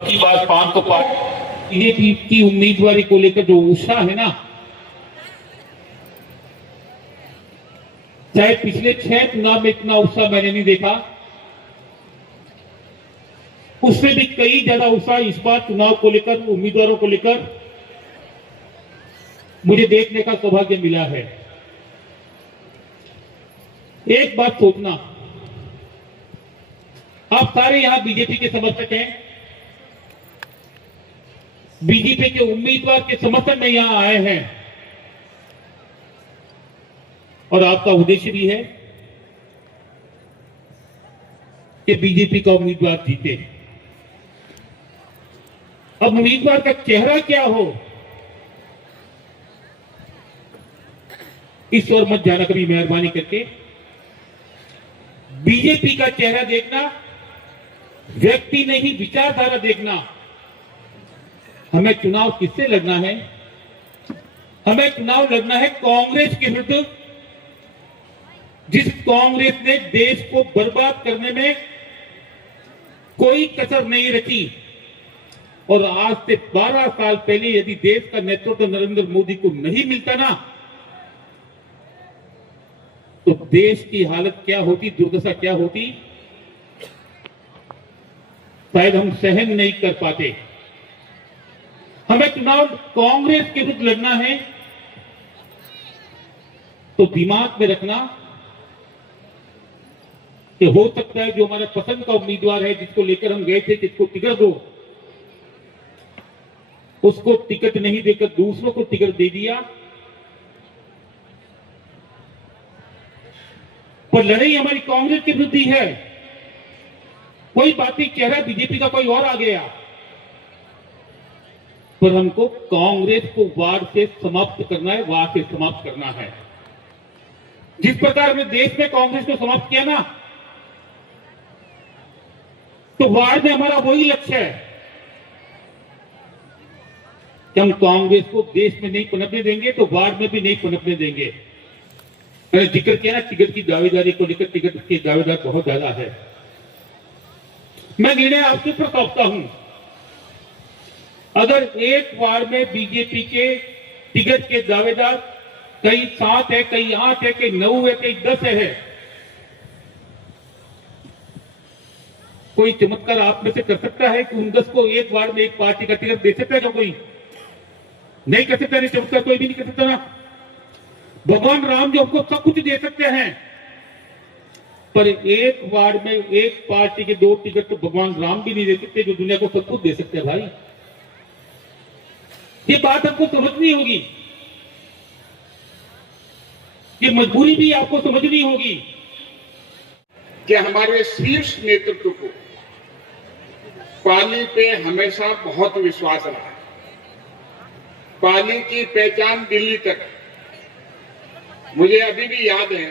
की बात 5 बीजेपी की उम्मीदवारी को लेकर जो उत्साह है ना, चाहे पिछले 6 चुनाव में इतना उत्साह मैंने नहीं देखा, उससे भी कई ज्यादा उत्साह इस बार चुनाव को लेकर, उम्मीदवारों को लेकर मुझे देखने का सौभाग्य मिला है। एक बात सोचना, आप सारे यहां बीजेपी के समर्थक हैं, बीजेपी के उम्मीदवार के समर्थन में यहां आए हैं और आपका उद्देश्य भी है कि बीजेपी का उम्मीदवार जीते। अब उम्मीदवार का चेहरा क्या हो, इस ओर मत जाना कभी, मेहरबानी करके। बीजेपी का चेहरा देखना, व्यक्ति नहीं विचारधारा देखना। हमें चुनाव किससे लड़ना है? हमें चुनाव लड़ना है कांग्रेस के विरुद्ध, जिस कांग्रेस ने देश को बर्बाद करने में कोई कसर नहीं रखी। और आज से 12 साल पहले यदि देश का नेतृत्व नरेंद्र मोदी को नहीं मिलता ना, तो देश की हालत क्या होती, दुर्दशा क्या होती, शायद हम सहन नहीं कर पाते। हमें चुनाव कांग्रेस के विरुद्ध लड़ना है, तो दिमाग में रखना कि हो सकता है जो हमारा पसंद का उम्मीदवार है, जिसको लेकर हम गए थे, जिसको टिकट दो, उसको टिकट नहीं देकर दूसरों को टिकट दे दिया। पर लड़ाई हमारी कांग्रेस के विरुद्ध ही है। कोई बात नहीं, चेहरा बीजेपी का कोई और आ गया, पर हमको कांग्रेस को वार से समाप्त करना है, वार से समाप्त करना है। जिस प्रकार हमने देश में कांग्रेस को समाप्त किया ना, तो वार में हमारा वही लक्ष्य है कि हम कांग्रेस को देश में नहीं पनपने देंगे, तो वार में भी नहीं पनपने देंगे। मैंने जिक्र किया ना, टिकट की दावेदारी को लेकर, टिकट के दावेदार बहुत ज्यादा है। मैं निर्णय आपके ऊपर सौंपता हूं, अगर एक वार्ड में बीजेपी के टिकट के दावेदार कई 7 है, कई 8 है, कई 9 है, कई 10 है, कोई चमत्कार आप में से कर सकता है कि उन 10 को एक वार्ड में एक पार्टी का टिकट दे सकता है क्या? कोई नहीं कर सकता। नहीं, चमत्कार कोई भी नहीं कर सकता ना। भगवान राम जो हमको सब कुछ दे सकते हैं, पर एक वार्ड में एक पार्टी के 2 टिकट तो भगवान राम भी नहीं दे सकते, जो दुनिया को सब कुछ दे सकते हैं। भाई, ये बात आपको समझनी होगी, ये मजबूरी भी आपको समझनी होगी कि हमारे शीर्ष नेतृत्व को पाली पे हमेशा बहुत विश्वास रहा। पाली की पहचान दिल्ली तक। मुझे अभी भी याद है,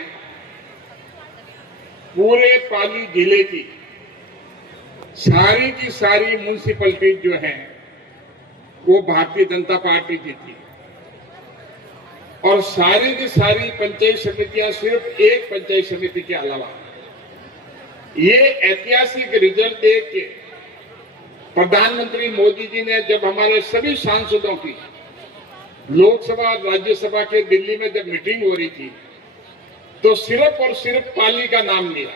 पूरे पाली जिले की सारी म्युनिसिपैलिटी जो है वो भारतीय जनता पार्टी की थी, और सारी की सारी पंचायत समितियां सिर्फ एक पंचायत समिति के अलावा। ये ऐतिहासिक रिजल्ट देख के प्रधानमंत्री मोदी जी ने जब हमारे सभी सांसदों की लोकसभा राज्यसभा के दिल्ली में जब मीटिंग हो रही थी, तो सिर्फ और सिर्फ पाली का नाम लिया।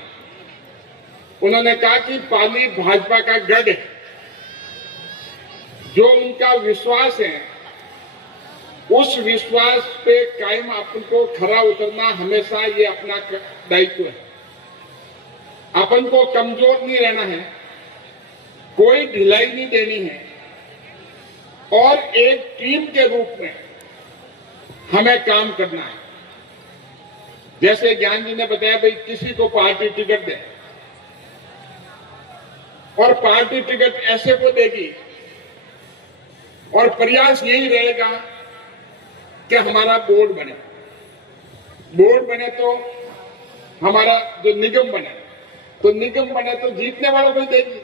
उन्होंने कहा कि पाली भाजपा का गढ़ है। जो उनका विश्वास है, उस विश्वास पे कायम अपन को खरा उतरना हमेशा ये अपना दायित्व है। अपन को कमजोर नहीं रहना है, कोई ढिलाई नहीं देनी है, और एक टीम के रूप में हमें काम करना है। जैसे ज्ञान जी ने बताया, भाई किसी को पार्टी टिकट दे, और पार्टी टिकट ऐसे को देगी, और प्रयास यही रहेगा कि हमारा बोर्ड बने। बोर्ड बने तो हमारा जो निगम बने, तो निगम बने तो जीतने वालों को देगी।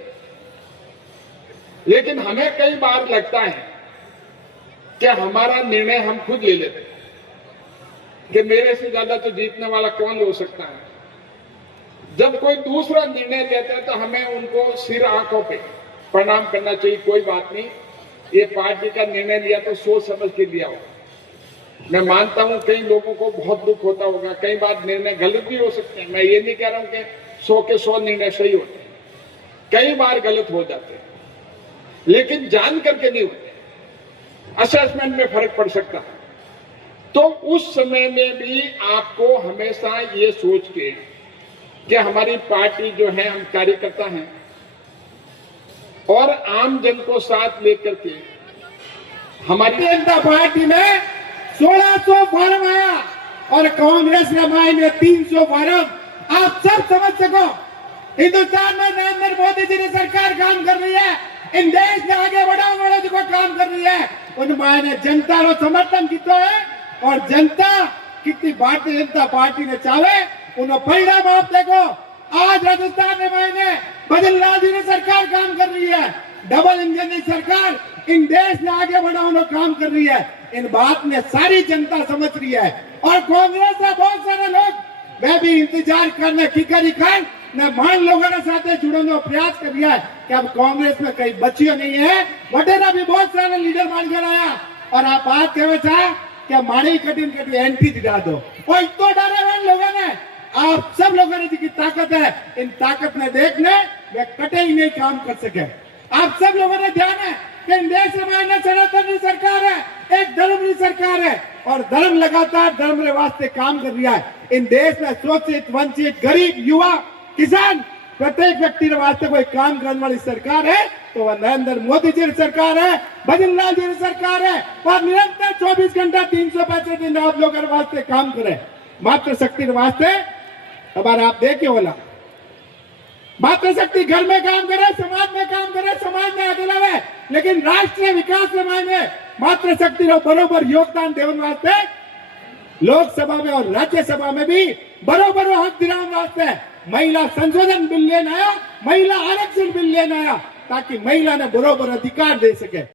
लेकिन हमें कई बार लगता है कि हमारा निर्णय हम खुद ले लेते हैं कि मेरे से ज्यादा तो जीतने वाला कौन हो सकता है। जब कोई दूसरा निर्णय लेता है तो हमें उनको सिर आंखों पे प्रणाम करना चाहिए, कोई बात नहीं। ये पार्टी का निर्णय लिया तो सोच समझ के लिया होगा। मैं मानता हूं कई लोगों को बहुत दुख होता होगा, कई बार निर्णय गलत भी हो सकते हैं। मैं ये नहीं कह रहा हूं कि 100 के 100 निर्णय सही होते हैं, कई बार गलत हो जाते हैं, लेकिन जान करके नहीं होते। असेसमेंट में फर्क पड़ सकता है। तो उस समय में भी आपको हमेशा ये सोच के कि हमारी पार्टी जो है, हम कार्यकर्ता हैं और आम जन को साथ लेकर के हमारी जनता पार्टी में 1600 फार्म आया और कांग्रेस ने मायने 300 फार्म। आप सब समझ सको, हिंदुस्तान में नरेंद्र मोदी जी ने सरकार काम कर रही है, इन देश ने आगे बढ़ाने को काम कर रही है। उन मायने जनता रो समर्थन कितो है और जनता कितनी भारतीय जनता पार्टी ने चाहे उन परिणाम आप देखो। आज राजस्थान में मायने बदललाल जी ने सरकार काम कर रही है, डबल इंजन की सरकार इन देश ने आगे बढ़ाने काम कर रही है। इन बात में सारी जनता समझ रही है और कांग्रेस के बहुत सारे लोग मैं भी इंतजार करने की खान ने मान लोगों के साथ जुड़ने का प्रयास कर रहा है कि अब कांग्रेस में कहीं बचियो नहीं है। वडेरा भी बहुत सारे लीडर मान कर आया और आप बात कहे चाह क्या माड़ी कठिन कठिन एंट्री दिला दो, कोई तो डरे हुए लोगों ने, आप सब लोगों ने जिसकी ताकत है, इन ताकत में देखने वे कटे ही नहीं काम कर सके। आप सब लोगों ने ध्यान है कि इन देश में सनातन सरकार है, एक धर्म की सरकार है और धर्म लगातार धर्म के वास्ते काम कर रहा है। इन देश में शोषित, वंचित, गरीब, युवा, किसान, प्रत्येक व्यक्ति के वास्ते कोई काम करने वाली सरकार है तो वह नरेंद्र मोदी जी की सरकार है, बदललाल जी की सरकार है और निरंतर 24 घंटा 365 दिन आप लोगों के वास्ते काम करे। मातृशक्ति के वास्ते हमारा आप देखे बोला, मातृशक्ति घर में काम करे, समाज में काम करे, समाज में आगे लावे, लेकिन राष्ट्रीय विकास में मातृशक्ति को बरोबर योगदान देने वास्ते लोकसभा में और राज्यसभा में भी बरोबर हक दिलाने वास्ते महिला संशोधन बिल लेना आया, महिला आरक्षण बिल लेना आया ताकि महिला ने बरोबर अधिकार दे सके।